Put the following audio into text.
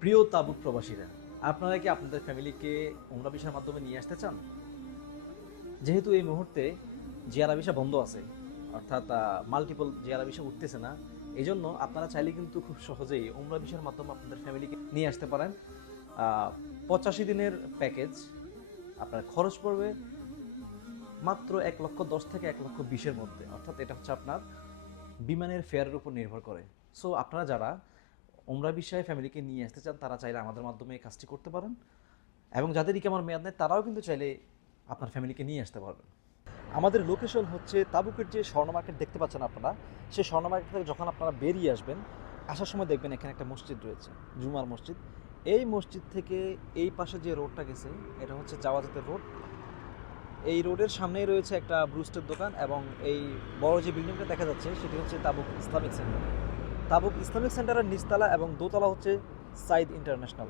প্রিয় তাবুক প্রবাসীরা, আপনারা কি আপনাদের ফ্যামিলিকে উমরা ভিসার মাধ্যমে নিয়ে আসতে চান? যেহেতু এই মুহূর্তে জিয়ারা ভিসা বন্ধ আছে, অর্থাৎ মাল্টিপল জিয়ারা ভিসা উঠতেছে না এই জন্য আপনারা চাইলে কিন্তু খুব সহজেই উমরা ভিসার মাধ্যমে আপনাদের ফ্যামিলিকে নিয়ে আসতে পারেন। পঁচাশি দিনের প্যাকেজ, আপনার খরচ পড়বে মাত্র এক লক্ষ দশ থেকে এক লক্ষ বিশের মধ্যে, অর্থাৎ এটা হচ্ছে আপনার বিমানের ফেয়ারের উপর নির্ভর করে। সো আপনারা যারা ওমরা বিষয়ে ফ্যামিলিকে নিয়ে আসতে চান, তারা চাইলে আমাদের মাধ্যমে এই কাজটি করতে পারেন। এবং যাদের আমার মেয়াদ নেয় তারাও কিন্তু চাইলে আপনার ফ্যামিলিকে নিয়ে আসতে পারবেন। আমাদের লোকেশন হচ্ছে তাবুকের যে স্বর্ণ মার্কেট দেখতে পাচ্ছেন আপনারা, সেই স্বর্ণ মার্কেট থেকে যখন আপনারা বেরিয়ে আসবেন, আসার সময় দেখবেন এখানে একটা মসজিদ রয়েছে, জুমার মসজিদ। এই মসজিদ থেকে এই পাশে যে রোডটা গেছে, এটা হচ্ছে জাওয়াজাতের রোড। এই রোডের সামনেই রয়েছে একটা ব্রুস্টের দোকান এবং এই বড় যে বিল্ডিংটা দেখা যাচ্ছে, সেটি হচ্ছে Tabuk Islamic centre. Tabuk Islamic সেন্টারের নিচতলা এবং দোতলা হচ্ছে সাইদ ইন্টারন্যাশনাল।